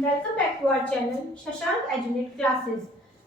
and welcome back to our channel Shashank Edunet Classes.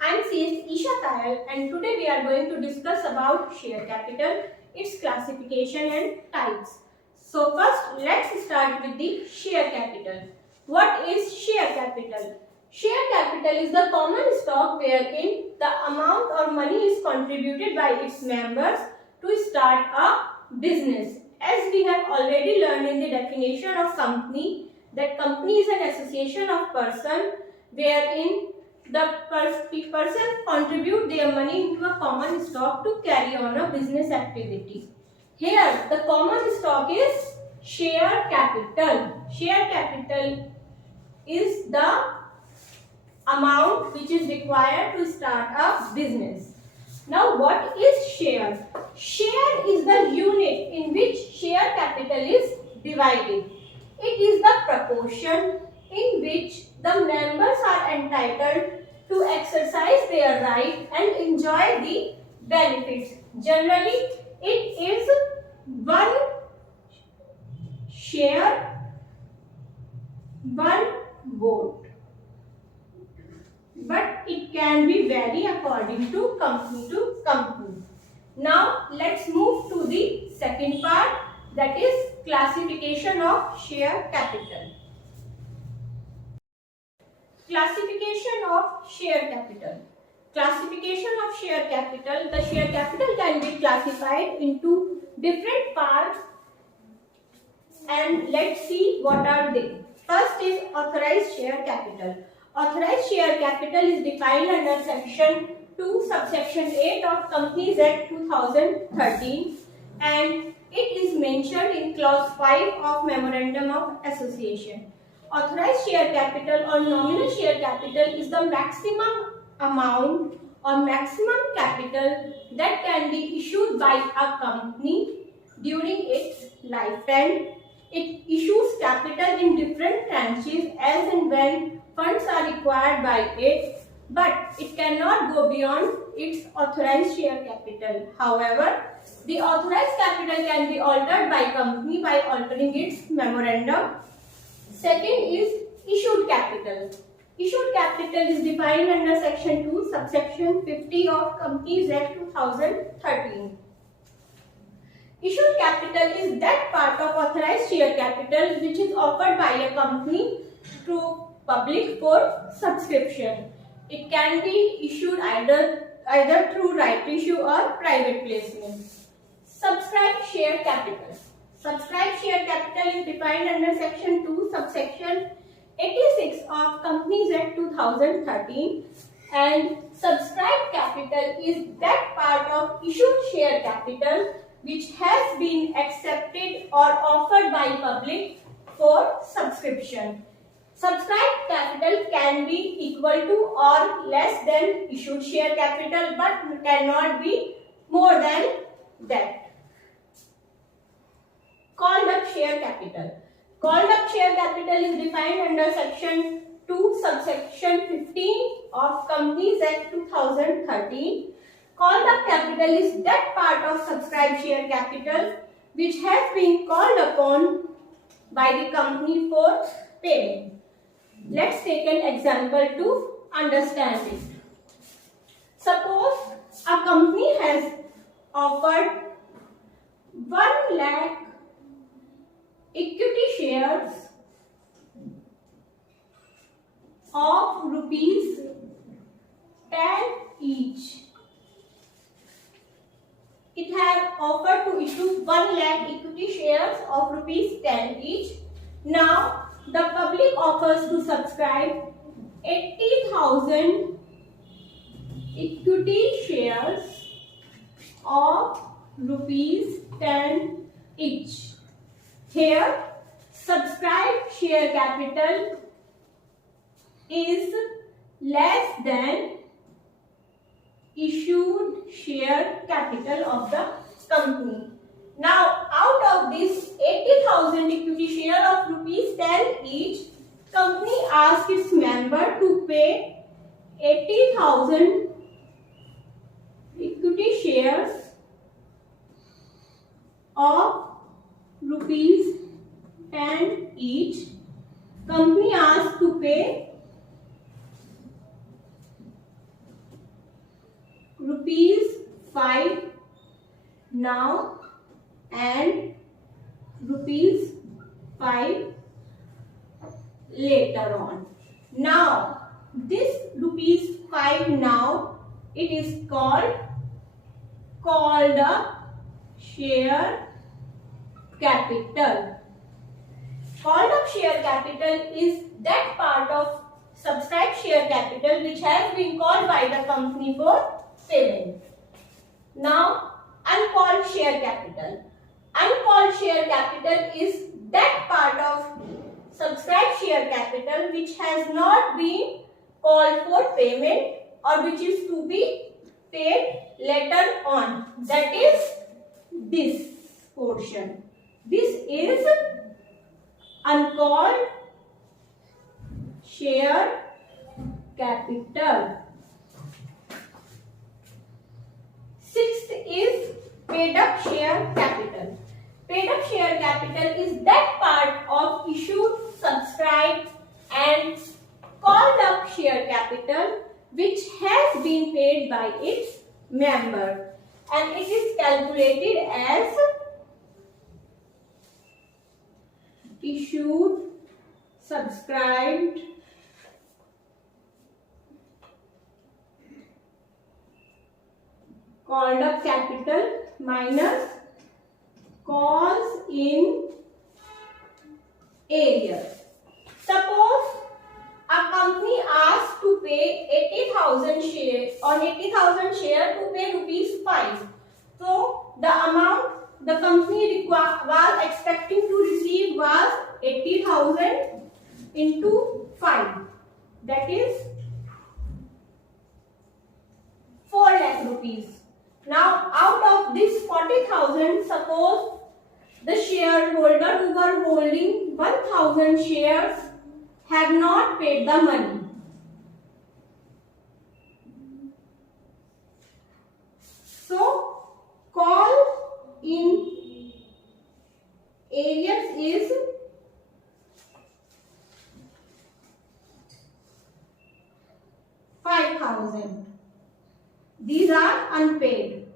I am CS Isha Tayal and today we are going to discuss about share capital, its classification and types. So first let's start with the share capital. What is share capital? Share capital is the common stock wherein the amount or money is contributed by its members to start a business. As we have already learned in the definition of company, that company is an association of person wherein the person contribute their money into a common stock to carry on a business activity. Here the common stock is share capital. Share capital is the amount which is required to start a business. Now what is share? Share is the unit in which share capital is divided. It is the proportion in which the members are entitled to exercise their right and enjoy the benefits. Generally, it is one share, one vote. But it can be vary according to company. Now let's move to the second part, that is classification of share capital. Classification of share capital. Classification of share capital. The share capital can be classified into different parts and let's see what are they. First is authorized share capital. Authorized share capital is defined under section 2 subsection 8 of Companies Act 2013 and it is mentioned in clause 5 of Memorandum of Association. Authorized share capital or nominal share capital is the maximum amount or maximum capital that can be issued by a company during its lifetime. It issues capital in different tranches as and when funds are required by it, but it cannot go beyond its authorized share capital. However, the authorized capital can be altered by company by altering its memorandum. Second is issued capital. Issued capital is defined under section 2 subsection 50 of Companies Act 2013. Issued capital is that part of authorized share capital which is offered by a company to public for subscription. It can be issued either through right issue or private placement. Subscribed share capital. Subscribed share capital is defined under section 2 subsection 86 of Companies Act 2013 and subscribed capital is that part of issued share capital which has been accepted or offered by public for subscription. Subscribed capital can be equal to or less than issued share capital but cannot be more than that. Called up share capital. Called up share capital is defined under section 2 subsection 15 of Companies Act 2013. Called up capital is that part of subscribed share capital which has been called upon by the company for payment. Let's take an example to understand it. Suppose a company has offered 1 lakh equity shares of rupees 10 each. It has offered to issue 1 lakh equity shares of rupees 10 each. Now, the public offers to subscribe 80,000 equity shares of rupees 10 each. Here, subscribed share capital is less than issued share capital of the company. Now, out of this 80,000 equity share of rupees 10 each, company asks its member to pay 80,000 equity shares of rupees 10 each. Company asked to pay ₹5 now and ₹5 later on. Now this ₹5 now, it is called up share capital. Called up share capital is that part of subscribed share capital which has been called by the company for payment. Now uncalled share capital. Uncalled share capital is that part of subscribed share capital which has not been called for payment or which is to be paid later on. That is this portion. This is uncalled share capital. Sixth is paid up share capital. Paid up share capital is that part of issued, subscribed and called up share capital which has been paid by its member, and it is calculated as issued, subscribed called up capital minus calls in arrears. Suppose a company asks to pay 80,000 shares on 80,000 shares to pay ₹5. So the amount the company was expecting to receive was 80,000 into 5. That is 4 lakh rupees. Now out of this 40,000, suppose the shareholder who were holding 1,000 shares have not paid the money. So call in arrears is $5,000. These are unpaid.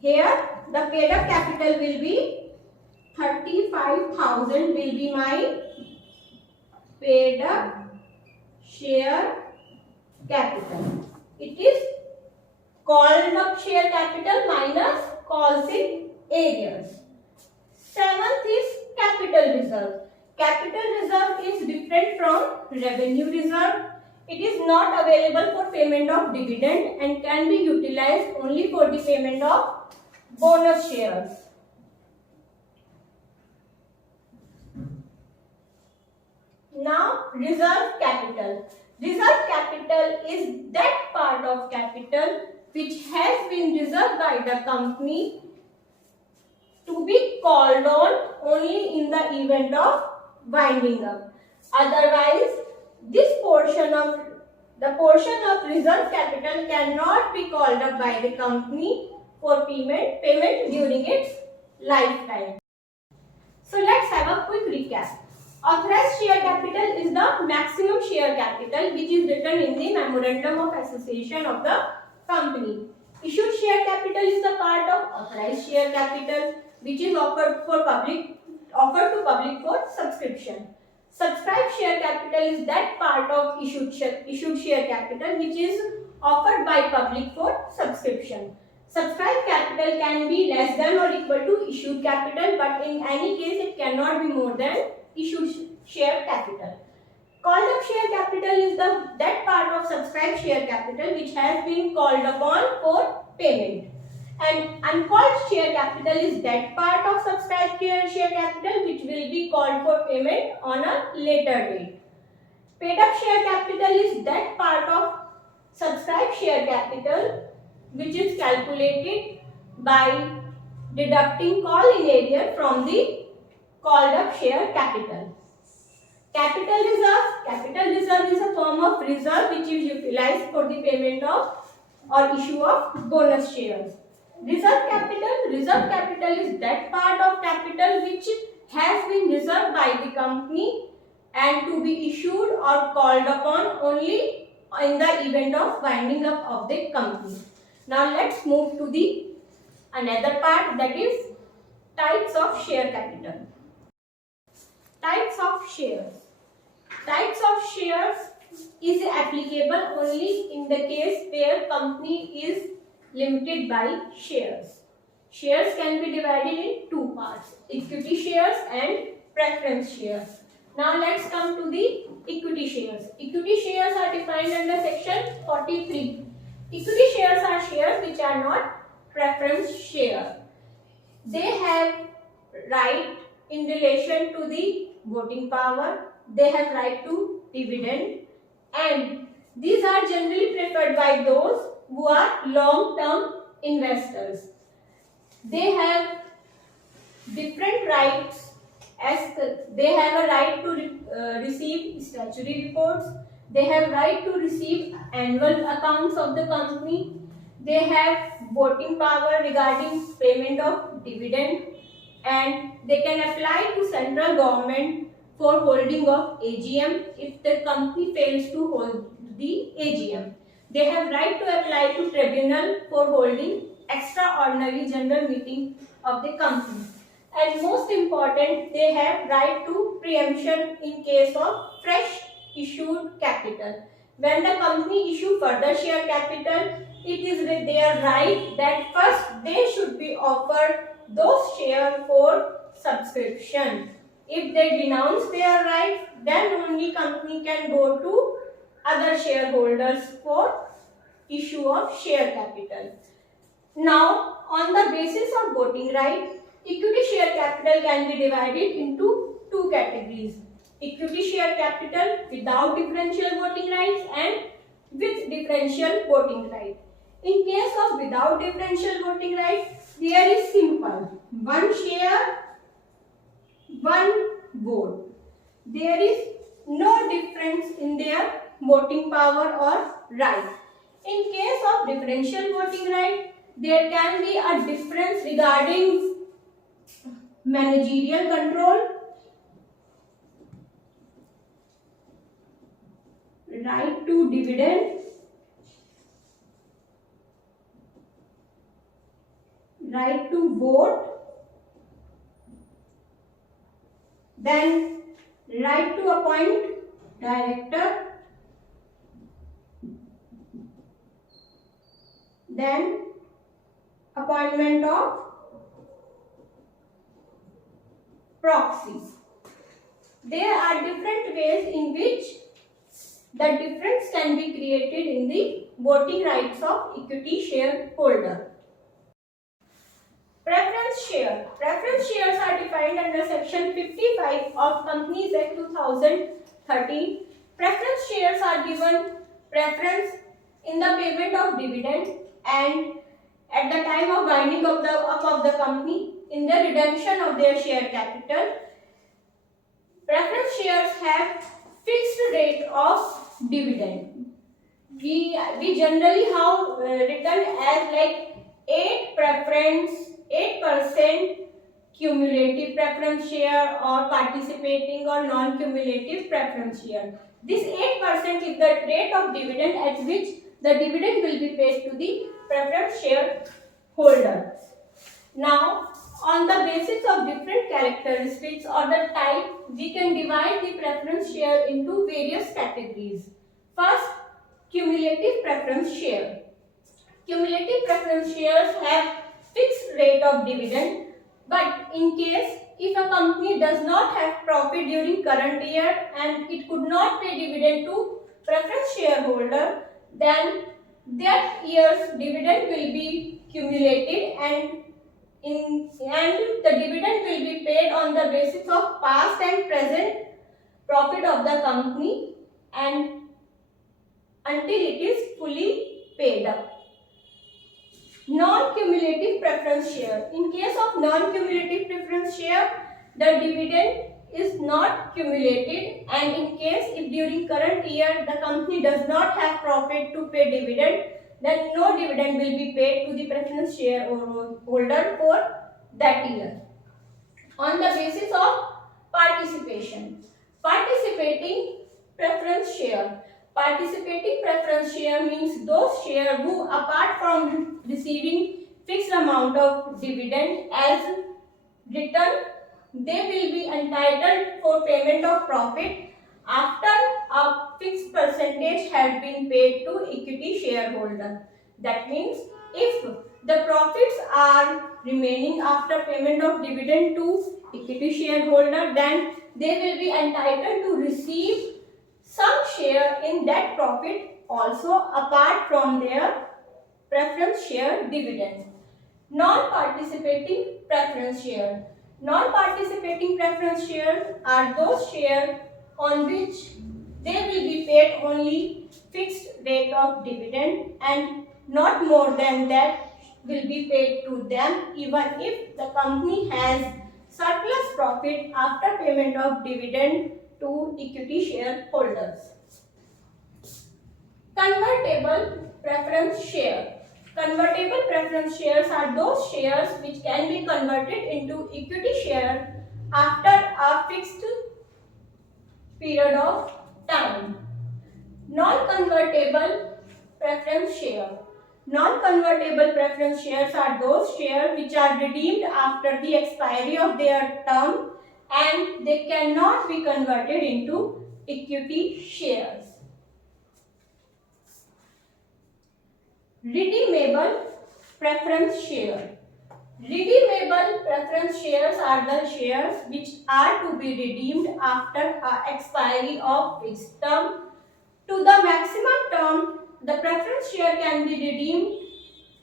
Here the paid up capital will be 35,000 will be my paid up share capital. It is called up share capital minus calls in arrears. Seventh is capital reserve. Capital reserve is different from revenue reserve. It is not available for payment of dividend and can be utilized only for the payment of bonus shares. Now reserve capital. Reserve capital is that part of capital which has been reserved by the company to be called on only in the event of winding up. Otherwise, this portion of reserve capital cannot be called up by the company for payment during its lifetime. So let's have a quick recap. Authorized share capital is the maximum share capital which is written in the memorandum of association of the company. Issued share capital is the part of authorized share capital which is offered to public for subscription. Subscribed share capital is that part of issued share capital which is offered by public for subscription. Subscribed capital can be less than or equal to issued capital, but in any case it cannot be more than issued share capital. Called up share capital is that part of subscribed share capital which has been called upon for payment. And uncalled share capital is that part of subscribed share capital which will be called for payment on a later date. Paid up share capital is that part of subscribed share capital which is calculated by deducting call in arrears from the called up share capital. Capital reserve is a form of reserve which is utilized for the payment of or issue of bonus shares. Reserve capital is that part of capital which has been reserved by the company and to be issued or called upon only in the event of winding up of the company. Now let's move to the another part, that is types of share capital. Types of shares. Types of shares is applicable only in the case where company is limited by shares. Shares can be divided in two parts, equity shares and preference shares. Now let's come to the equity shares. Equity shares are defined under section 43. Equity shares are shares which are not preference share. They have right in relation to the voting power, they have right to dividend, and these are generally preferred by those who are long-term investors. They have different rights, as they have a right to receive statutory reports, they have right to receive annual accounts of the company, they have voting power regarding payment of dividend, and they can apply to central government for holding of AGM if the company fails to hold the AGM. They have right to apply to tribunal for holding extraordinary general meeting of the company. And most important, they have right to preemption in case of fresh issued capital. When the company issue further share capital, it is with their right that first they should be offered those shares for subscription. If they denounce their right, then only company can go to other shareholders for issue of share capital. Now, on the basis of voting right, equity share capital can be divided into two categories. Equity share capital without differential voting rights and with differential voting right. In case of without differential voting right, there is simple. One share, one vote. There is no difference in their voting power or right. In case of differential voting right, there can be a difference regarding managerial control, right to dividend, right to vote, then right to appoint director, then appointment of proxies. There are different ways in which the difference can be created in the voting rights of equity shareholder. Preference share. Preference shares are defined under section 55 of Companies Act 2013. Preference shares are given preference in the payment of dividend and at the time of winding up of the company in the redemption of their share capital. Preference shares have fixed rate of dividend. We generally have written as like 8% cumulative preference share or participating or non-cumulative preference share. This 8% is the rate of dividend at which the dividend will be paid to the preference share holder. Now, on the basis of different characteristics or the type, we can divide the preference share into various categories. First, cumulative preference share. Cumulative preference shares have fixed rate of dividend, but in case if a company does not have profit during current year and it could not pay dividend to preference shareholder, then that year's dividend will be cumulated and the dividend will be paid on the basis of past and present profit of the company and until it is fully paid up. Non-cumulative preference share. In case of non-cumulative preference share, the dividend is not cumulated, and in case if during current year the company does not have profit to pay dividend, then no dividend will be paid to the preference shareholder for that year. On the basis of participation. Participating preference share. Participating preference share means those shares who, apart from receiving fixed amount of dividend as return, they will be entitled for payment of profit after a fixed percentage has been paid to equity shareholder. That means if the profits are remaining after payment of dividend to equity shareholder, then they will be entitled to receive some share in that profit also apart from their preference share dividend. Non-participating preference share. Non-participating preference shares are those shares on which they will be paid only fixed rate of dividend and not more than that will be paid to them even if the company has surplus profit after payment of dividend to equity shareholders. Convertible preference share. Convertible preference shares are those shares which can be converted into equity share after a fixed period of time. Non-convertible preference share. Non-convertible preference shares are those shares which are redeemed after the expiry of their term and they cannot be converted into equity shares. Redeemable preference share. Redeemable preference shares are the shares which are to be redeemed after expiry of fixed term. To the maximum term, the preference share can be redeemed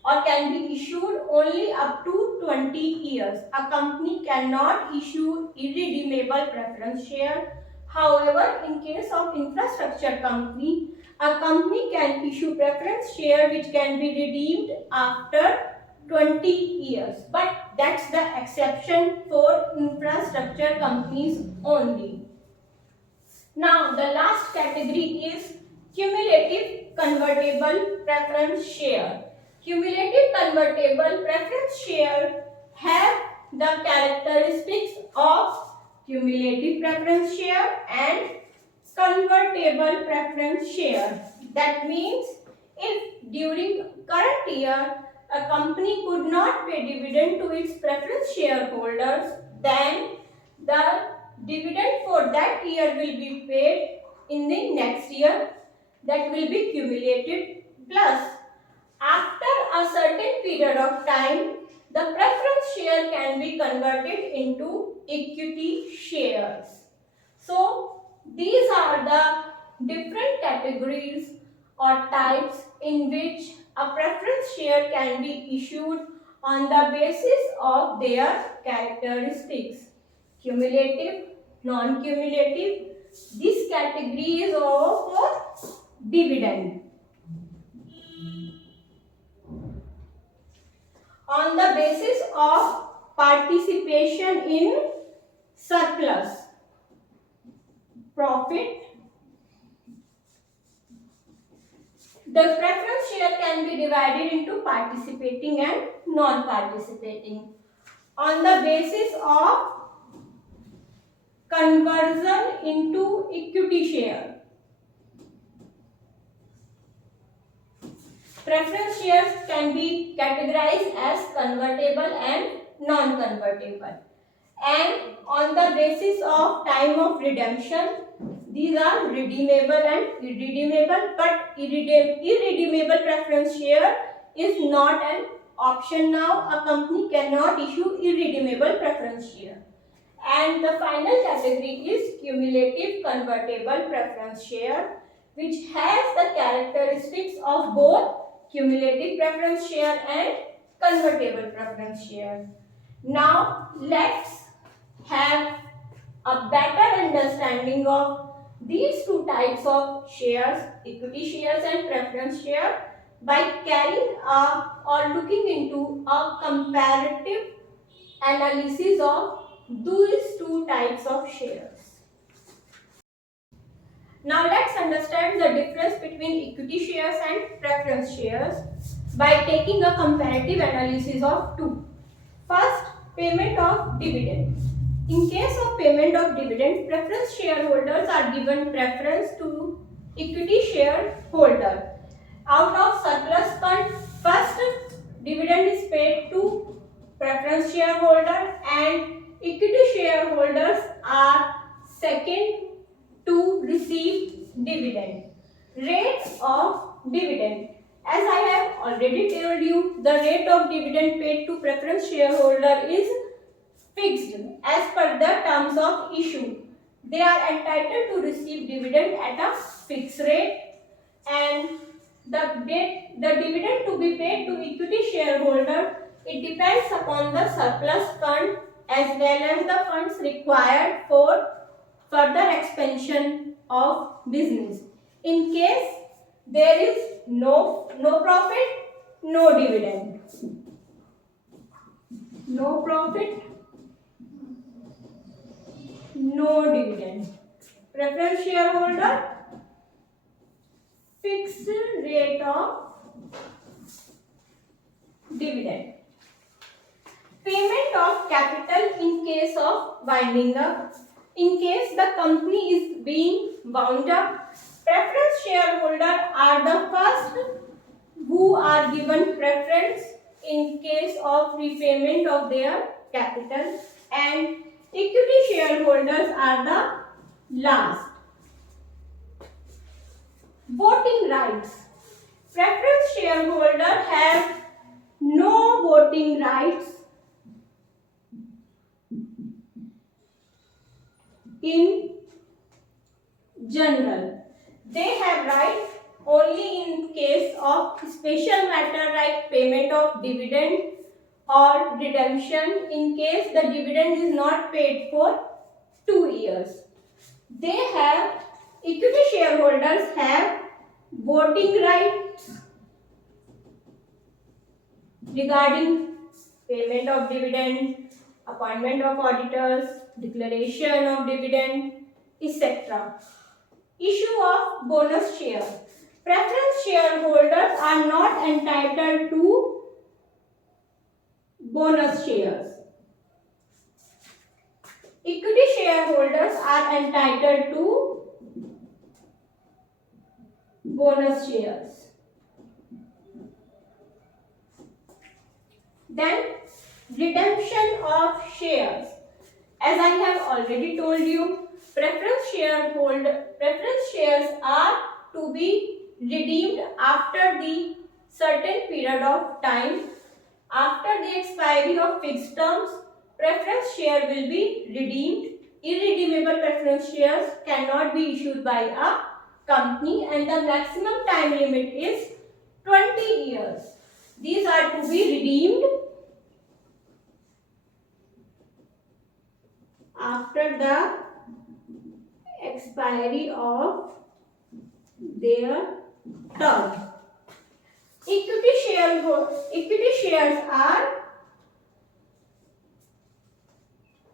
or can be issued only up to 20 years. A company cannot issue irredeemable preference share. However, in case of infrastructure company, a company can issue preference share which can be redeemed after 20 years. But that's the exception for infrastructure companies only. Now, the last category is cumulative convertible preference share. Cumulative convertible preference share have the characteristics of cumulative preference share and convertible preference share. That means if during current year a company could not pay dividend to its preference shareholders, then the dividend for that year will be paid in the next year, that will be cumulative, plus after a certain period of time the preference share can be converted into equity shares. So these are the different categories or types in which a preference share can be issued on the basis of their characteristics. Cumulative, non-cumulative. This category is over for dividend. On the basis of participation in surplus profit, the preference share can be divided into participating and non-participating. On the basis of conversion into equity share, preference shares can be categorized as convertible and non-convertible. And on the basis of time of redemption, these are redeemable and irredeemable, but irredeemable preference share is not an option now. A company cannot issue irredeemable preference share. And the final category is cumulative convertible preference share, which has the characteristics of both cumulative preference share and convertible preference share. Now let's have a better understanding of these two types of shares, equity shares and preference share, by carrying or looking into a comparative analysis of these two types of shares. Now let's understand the difference between equity shares and preference shares by taking a comparative analysis of two. First, payment of dividend. In case of payment of dividend, preference shareholders are given preference to equity shareholder. Out of surplus fund, first dividend is paid to preference shareholder and equity shareholders are second to receive dividend. Rate of dividend. As I have already told you, the rate of dividend paid to preference shareholder is fixed as per the terms of issue. They are entitled to receive dividend at a fixed rate, and the dividend to be paid to equity shareholder, it depends upon the surplus fund as well as the funds required for further expansion of business. In case there is no profit, no dividend. No profit, no dividend. Preference shareholder, fixed rate of dividend. Payment of capital in case of winding up. In case the company is being wound up, preference shareholder are the first who are given preference in case of repayment of their capital, and equity shareholders are the last. Voting rights. Preference shareholder have no voting rights in general. They have right only in case of special matter like payment of dividend or redemption in case the dividend is not paid for 2 years. They have, equity shareholders have voting rights regarding payment of dividend, appointment of auditors, declaration of dividend, etc. Issue of bonus share. Preference shareholders are not entitled to bonus shares. Equity shareholders are entitled to bonus shares. Then redemption of shares. As I have already told you, preference shares are to be redeemed after the certain period of time. After the expiry of fixed terms, preference share will be redeemed. Irredeemable preference shares cannot be issued by a company, and the maximum time limit is 20 years. These are to be redeemed after the expiry of their term. Equity shares are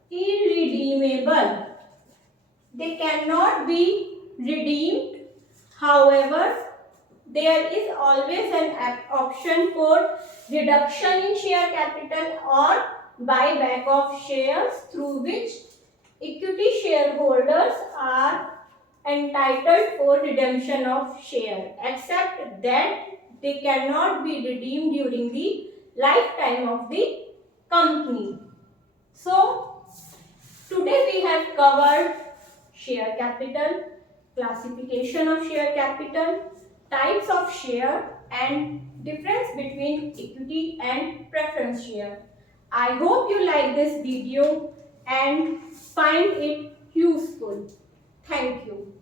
irredeemable. They cannot be redeemed. However, there is always an option for reduction in share capital or buyback of shares, through which equity shareholders are entitled for redemption of share, except that they cannot be redeemed during the lifetime of the company. So, today we have covered share capital, classification of share capital, types of share, and difference between equity and preference share. I hope you like this video and find it useful. Thank you.